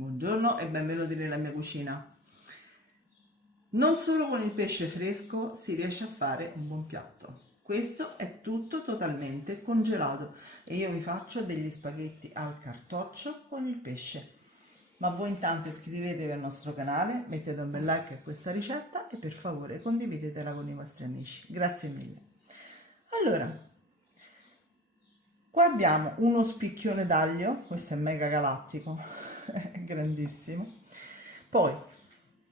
Buongiorno e benvenuti nella mia cucina. Non solo con il pesce fresco si riesce a fare un buon piatto. Questo è tutto totalmente congelato e io vi faccio degli spaghetti al cartoccio con il pesce. Ma voi intanto iscrivetevi al nostro canale, mettete un bel like a questa ricetta e per favore condividetela con i vostri amici. Grazie mille. Allora, qua abbiamo uno spicchione d'aglio, questo è mega galattico, è grandissimo. Poi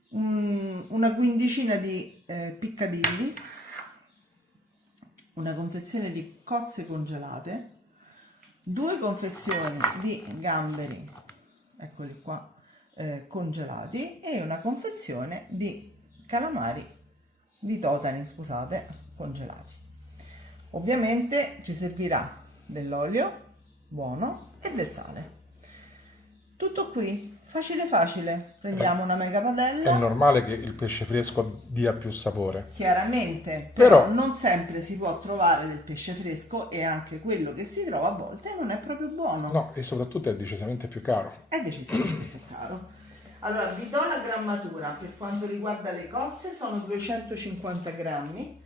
una quindicina di piccadilli, una confezione di cozze congelate, 2 confezioni di gamberi, eccoli qua, congelati, e una confezione di calamari, di totani, scusate, congelati. Ovviamente ci servirà dell'olio buono e del sale. Tutto qui, facile facile. Prendiamo una mega padella. È normale che il pesce fresco dia più sapore. Chiaramente, però non sempre si può trovare del pesce fresco e anche quello che si trova a volte non è proprio buono. No, e soprattutto è decisamente più caro. È decisamente più caro. Allora, vi do la grammatura. Per quanto riguarda le cozze sono 250 grammi.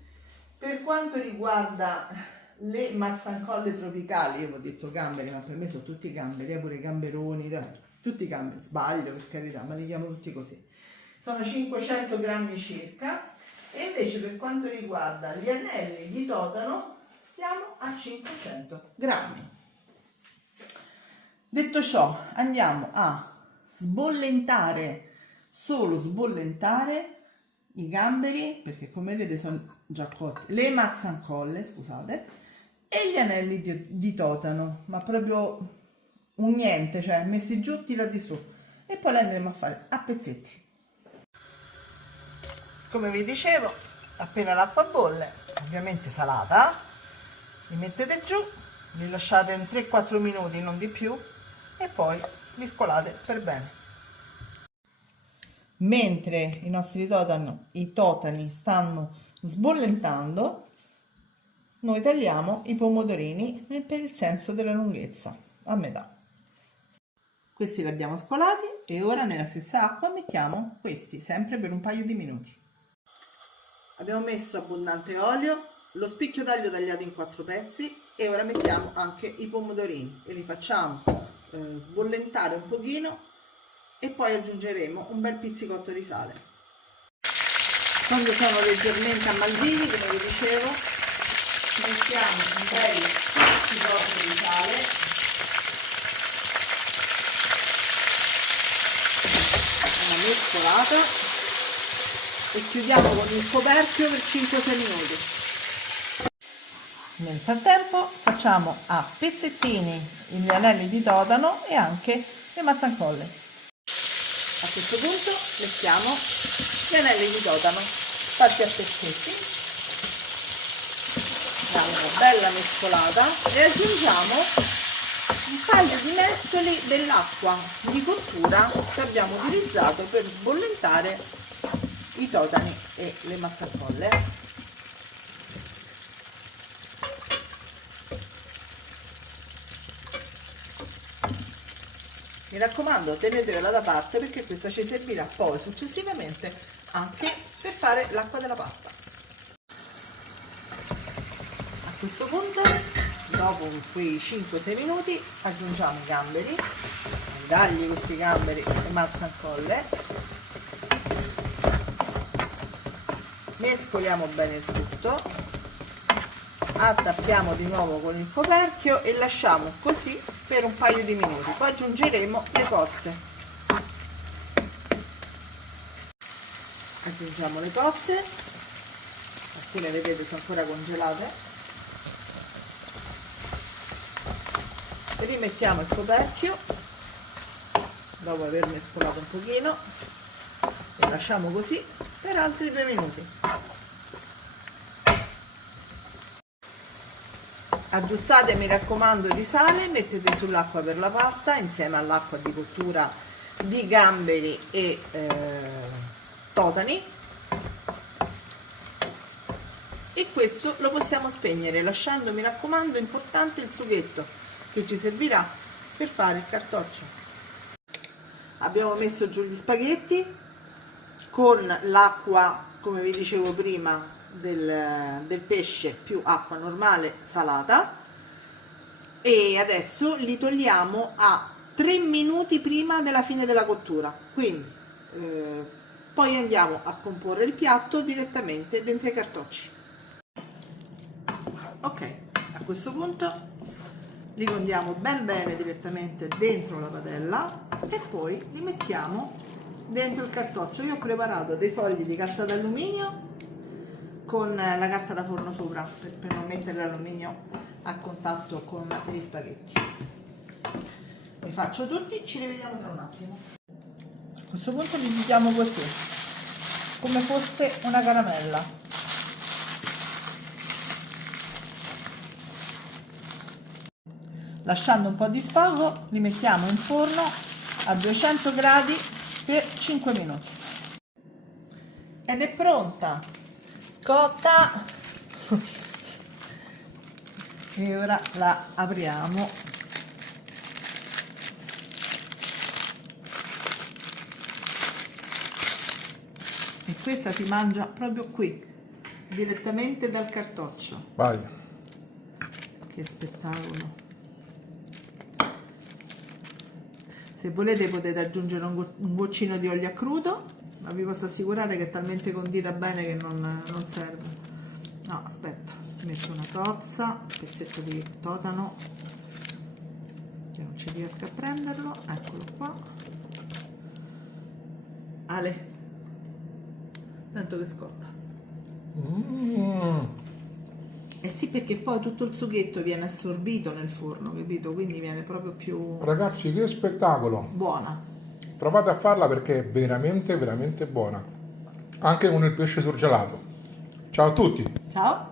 Per quanto riguarda le mazzancolle tropicali, io vi ho detto gamberi, ma per me sono tutti gamberi, pure i gamberoni, tutti gamberi, sbaglio per carità, ma li chiamo tutti così. Sono 500 grammi circa, e invece per quanto riguarda gli anelli di totano siamo a 500 grammi. Detto ciò, andiamo a sbollentare, solo sbollentare i gamberi, perché come vedete sono già cotti, le mazzancolle, scusate, e gli anelli di totano, ma proprio un niente, cioè messi giù, tira di su, e poi li andremo a fare a pezzetti. Come vi dicevo, appena l'acqua bolle, ovviamente salata, li mettete giù, li lasciate in 3-4 minuti, non di più, e poi li scolate per bene. Mentre i nostri totani stanno sbollentando, noi tagliamo i pomodorini per il senso della lunghezza, a metà. Questi li abbiamo scolati e ora nella stessa acqua mettiamo questi, sempre per un paio di minuti. Abbiamo messo abbondante olio, lo spicchio d'aglio tagliato in 4 pezzi, e ora mettiamo anche i pomodorini e li facciamo sbollentare un pochino, e poi aggiungeremo un bel pizzicotto di sale. Quando sono leggermente ammaldini, come vi dicevo, mettiamo un bel pizzicotto di sale, una mescolata, e chiudiamo con il coperchio per 5-6 minuti. Nel frattempo facciamo a pezzettini gli anelli di totano e anche le mazzancolle. A questo punto mettiamo gli anelli di totano fatti a pezzetti, diamo una bella mescolata e aggiungiamo un paio di mestoli dell'acqua di cottura che abbiamo utilizzato per sbollentare i totani e le mazzancolle. Mi raccomando, tenetevela da parte, perché questa ci servirà poi successivamente anche per fare l'acqua della pasta. A questo punto, dopo quei 5-6 minuti, aggiungiamo i gamberi, tagli questi gamberi e mazzancolle, mescoliamo bene il tutto, attappiamo di nuovo con il coperchio e lasciamo così per un paio di minuti. Poi aggiungeremo le cozze. Aggiungiamo le cozze, alcune vedete sono ancora congelate, rimettiamo il coperchio dopo aver mescolato un pochino e lasciamo così per altri 2 minuti. Aggiustate, mi raccomando, di sale, mettete sull'acqua per la pasta insieme all'acqua di cottura di gamberi e totani, e questo lo possiamo spegnere lasciando, mi raccomando, importante, il sughetto che ci servirà per fare il cartoccio. abbiamo messo giù gli spaghetti con l'acqua, come vi dicevo prima, del pesce più acqua normale salata, e adesso li togliamo a 3 minuti prima della fine della cottura, quindi poi andiamo a comporre il piatto direttamente dentro i cartocci. Ok, a questo punto li condiamo ben bene direttamente dentro la padella e poi li mettiamo dentro il cartoccio. Io ho preparato dei fogli di carta d'alluminio con la carta da forno sopra per non mettere l'alluminio a contatto con gli spaghetti. Li faccio tutti, ci rivediamo tra un attimo. A questo punto li mettiamo così, come fosse una caramella. Lasciando un po' di sfogo, li mettiamo in forno a 200 gradi per 5 minuti. Ed è pronta! Scotta! E ora la apriamo. E questa si mangia proprio qui, direttamente dal cartoccio. Vai. Che spettacolo! Se volete potete aggiungere un goccino di olio a crudo, ma vi posso assicurare che è talmente condita bene che non serve. No, aspetta, metto una tozza, un pezzetto di totano, che non ci riesco a prenderlo, eccolo qua. Ale, sento che scotta. Eh sì, perché poi tutto il sughetto viene assorbito nel forno, capito? Quindi viene proprio più Ragazzi, che spettacolo! buona. Provate a farla perché è veramente, veramente buona. Anche con il pesce surgelato. Ciao a tutti! Ciao!